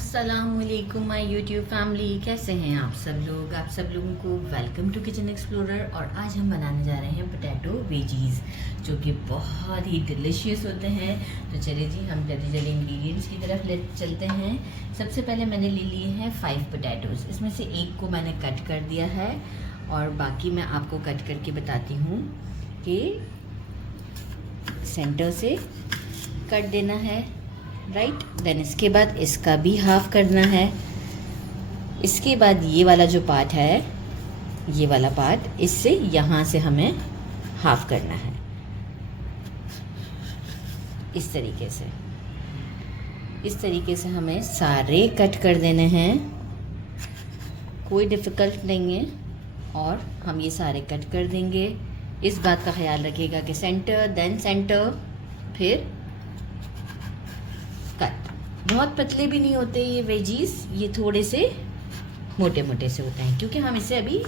अस्सलामुअलैकुम my YouTube family, कैसे हैं आप सब लोगों को वेलकम टू किचन एक्सप्लोरर। और आज हम बनाने जा रहे हैं पोटैटो वेजीज़, जो कि बहुत ही डिलीशियस होते हैं। तो चलिए जी, हम जल्दी जल्दी इंग्रेडिएंट्स की तरफ ले चलते हैं। सबसे पहले मैंने ले लिए हैं 5 पोटैटोज़। इसमें से एक को मैंने कट कर दिया है और बाकी मैं आपको कट करके बताती हूँ कि सेंटर से कट देना है, राइट। देन इसके बाद इसका भी हाफ करना है। इसके बाद ये वाला जो पार्ट है, ये वाला पार्ट, इससे यहाँ से हमें हाफ करना है, इस तरीके से हमें सारे कट कर देने हैं। कोई डिफ़िकल्ट नहीं है और हम ये सारे कट कर देंगे। इस बात का ख्याल रखिएगा कि सेंटर, देन सेंटर, फिर कट। बहुत पतले भी नहीं होते ये वेजीज, ये थोड़े से मोटे मोटे से होते हैं, क्योंकि हम इसे अभी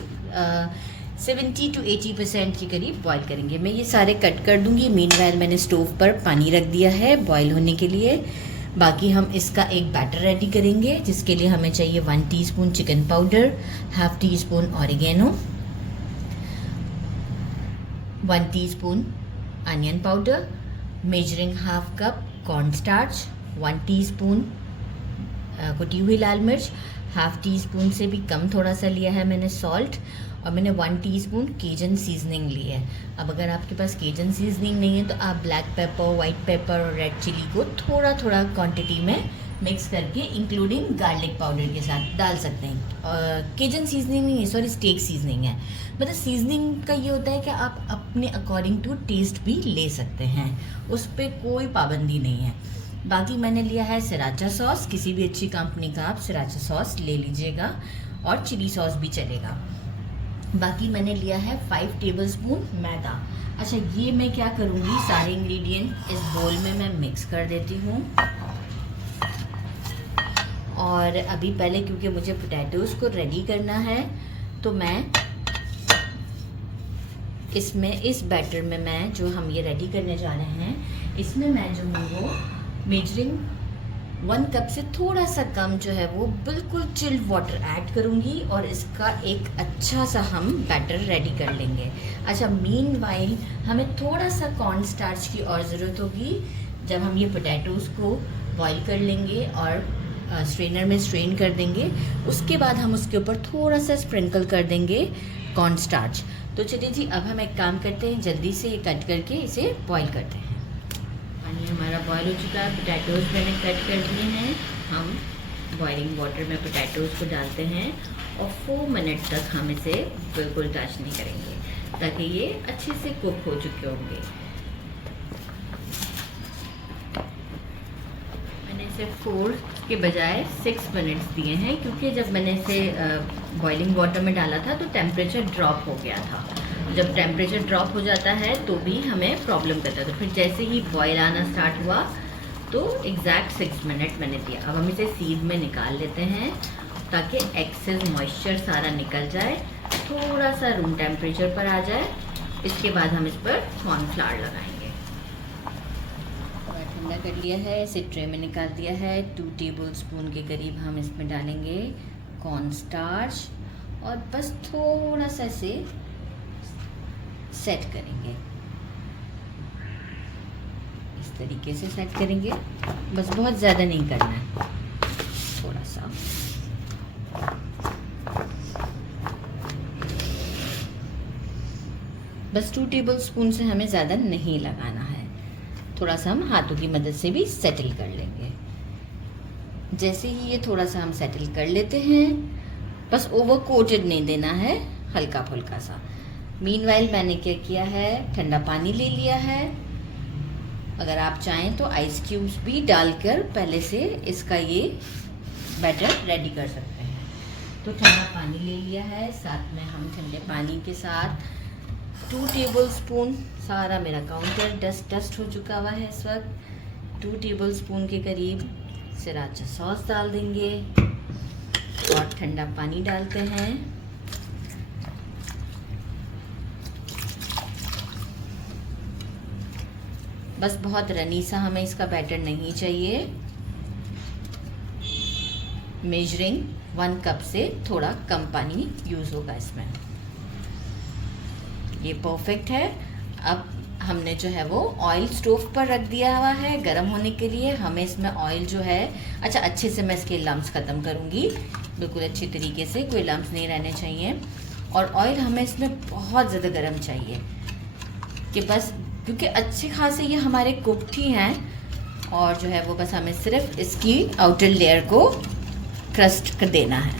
70 to 80% के करीब बॉईल करेंगे। मैं ये सारे कट कर दूंगी। मीनवाइल मैंने स्टोव पर पानी रख दिया है बॉईल होने के लिए। बाकी हम इसका एक बैटर रेडी करेंगे, जिसके लिए हमें चाहिए 1 teaspoon chicken powder, half tea spoon oregano, 1 teaspoon onion powder, measuring half cup corn starch, 1 teaspoon कुटी हुई लाल मिर्च, हाफ टी स्पून से भी कम थोड़ा सा लिया है मैंने सॉल्ट, और मैंने 1 टीस्पून केजन सीजनिंग ली है। अब अगर आपके पास केजन सीजनिंग नहीं है तो आप ब्लैक पेपर, वाइट पेपर और रेड चिली को थोड़ा थोड़ा क्वांटिटी में मिक्स करके इंक्लूडिंग गार्लिक पाउडर के साथ डाल सकते हैं। केजन सीजनिंग नहीं है, सॉरी, स्टेक सीजनिंग है। मतलब सीजनिंग का ये होता है कि आप अपने अकॉर्डिंग टू टेस्ट भी ले सकते हैं, उस पर कोई पाबंदी नहीं है। बाकी मैंने लिया है सराचा सॉस, किसी भी अच्छी कंपनी का आप सराचा सॉस ले लीजिएगा, और चिली सॉस भी चलेगा। बाकी मैंने लिया है 5 टेबलस्पून मैदा। अच्छा, ये मैं क्या करूँगी, सारे इंग्रेडिएंट इस बोल में मैं मिक्स कर देती हूँ। और अभी पहले, क्योंकि मुझे पोटैटोज़ को रेडी करना है, तो मैं इसमें, इस बैटर में मैं, जो हम ये रेडी करने जा रहे हैं, इसमें मैं जो हूँ वो मेजरिंग 1 कप से थोड़ा सा कम जो है वो बिल्कुल चिल्ड वाटर ऐड करूँगी, और इसका एक अच्छा सा हम बैटर रेडी कर लेंगे। अच्छा, मीनवाइल हमें थोड़ा सा कॉर्न स्टार्च की और ज़रूरत होगी। जब हम ये पोटैटोज़ को बॉईल कर लेंगे और स्ट्रेनर में स्ट्रेन कर देंगे, उसके बाद हम उसके ऊपर थोड़ा सा स्प्रिंकल कर देंगे कॉर्न स्टार्च। तो चलिए जी, अब हम एक काम करते हैं, जल्दी से कट करके इसे बॉईल करते हैं। पानी हमारा बॉईल हो चुका है, पोटैटोज़ मैंने कट कर दिए हैं। हम बॉइलिंग वाटर में पोटैटोज़ को डालते हैं और 4 मिनट तक हम इसे बिल्कुल टच नहीं करेंगे, ताकि ये अच्छे से कुक हो चुके होंगे। मैंने इसे 4 के बजाय 6 मिनट्स दिए हैं, क्योंकि जब मैंने इसे बॉइलिंग वाटर में डाला था तो टेम्परेचर ड्रॉप हो गया था। जब टेम्परेचर ड्रॉप हो जाता है तो भी हमें प्रॉब्लम करता है। तो फिर जैसे ही बॉयल आना स्टार्ट हुआ तो एग्जैक्ट 6 मिनट मैंने दिया। अब हम इसे सीध में निकाल लेते हैं, ताकि एक्सेस मॉइस्चर सारा निकल जाए, थोड़ा सा रूम टेम्परेचर पर आ जाए। इसके बाद हम इस पर कॉर्नफ्लावर लगाएंगे। ठंडा कर लिया है, इसे ट्रे में निकाल दिया है। 2 टेबलस्पून के करीब हम इसमें डालेंगे कॉर्न स्टार्च, और बस थोड़ा सा इसे सेट करेंगे। इस तरीके से सेट करेंगे, बस बहुत ज़्यादा नहीं करना है, थोड़ा सा। बस 2 टेबलस्पून से हमें ज़्यादा नहीं लगाना है, थोड़ा सा हम हाथों की मदद से भी सेटल कर लेंगे। जैसे ही ये थोड़ा सा हम सेटल कर लेते हैं, बस ओवर कोटेड नहीं देना है, हल्का फुल्का सा। मीनवाइल मैंने क्या किया है, ठंडा पानी ले लिया है। अगर आप चाहें तो आइस क्यूब्स भी डालकर पहले से इसका ये बैटर रेडी कर सकते हैं। तो ठंडा पानी ले लिया है, साथ में हम ठंडे पानी के साथ 2 टेबलस्पून, सारा मेरा काउंटर डस्ट हो चुका हुआ है इस वक्त, 2 टेबलस्पून के करीब सराचा सॉस डाल देंगे और ठंडा पानी डालते हैं। बस बहुत रनी सा हमें इसका बैटर नहीं चाहिए। मेजरिंग 1 कप से थोड़ा कम पानी यूज़ होगा इसमें। ये परफेक्ट है। अब हमने जो है वो ऑयल स्टोव पर रख दिया हुआ है गरम होने के लिए। हमें इसमें ऑयल जो है, अच्छा अच्छे से मैं इसके लम्स ख़त्म करूँगी, बिल्कुल अच्छी तरीके से, कोई लम्स नहीं रहने चाहिए। और ऑयल हमें इसमें बहुत ज़्यादा गरम चाहिए कि बस, क्योंकि अच्छे खासे ये हमारे कुक्ड ही हैं और जो है वो बस हमें सिर्फ इसकी आउटर लेयर को क्रस्ट कर देना है।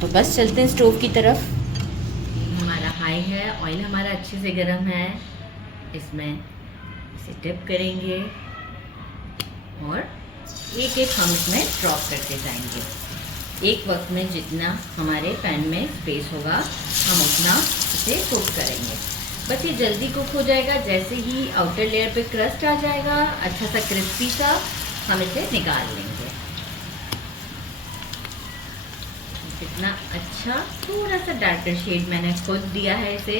तो बस चलते हैं स्टोव की तरफ। हमारा हाई है, ऑयल हमारा अच्छे से गरम है। इसमें इसे डिप करेंगे और एक एक हम इसमें ड्रॉप करते जाएंगे। एक वक्त में जितना हमारे पैन में स्पेस होगा हम उतना इसे कुक करेंगे। बस ये जल्दी कुक हो जाएगा। जैसे ही आउटर लेयर पे क्रस्ट आ जाएगा अच्छा सा क्रिस्पी सा, हम इसे निकाल लेंगे। कितना अच्छा, थोड़ा सा डार्कर शेड मैंने खुद दिया है इसे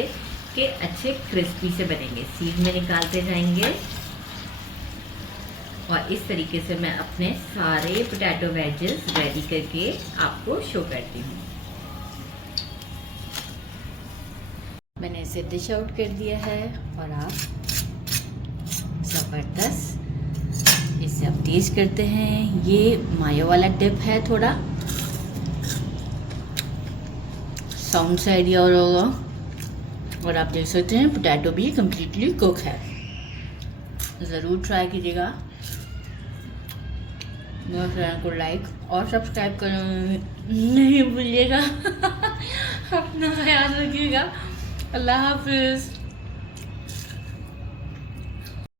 कि अच्छे क्रिस्पी से बनेंगे। सीध में निकालते जाएंगे और इस तरीके से मैं अपने सारे पोटैटो वेजेस रेडी करके आपको शो करती हूँ। मैंने इसे डिश आउट कर दिया है और आप ज़बरदस्त इसे आप टेस्ट करते हैं। ये मायो वाला डिप है, थोड़ा साउंड से आइडिया और होगा। और आप देख सकते हैं पोटैटो भी कम्प्लीटली कुक है। ज़रूर ट्राई कीजिएगा। मेरे चैनल को लाइक और सब्सक्राइब करना नहीं भूलिएगा। अपना ख्याल रखिएगा। अल्लाह हाफिज़।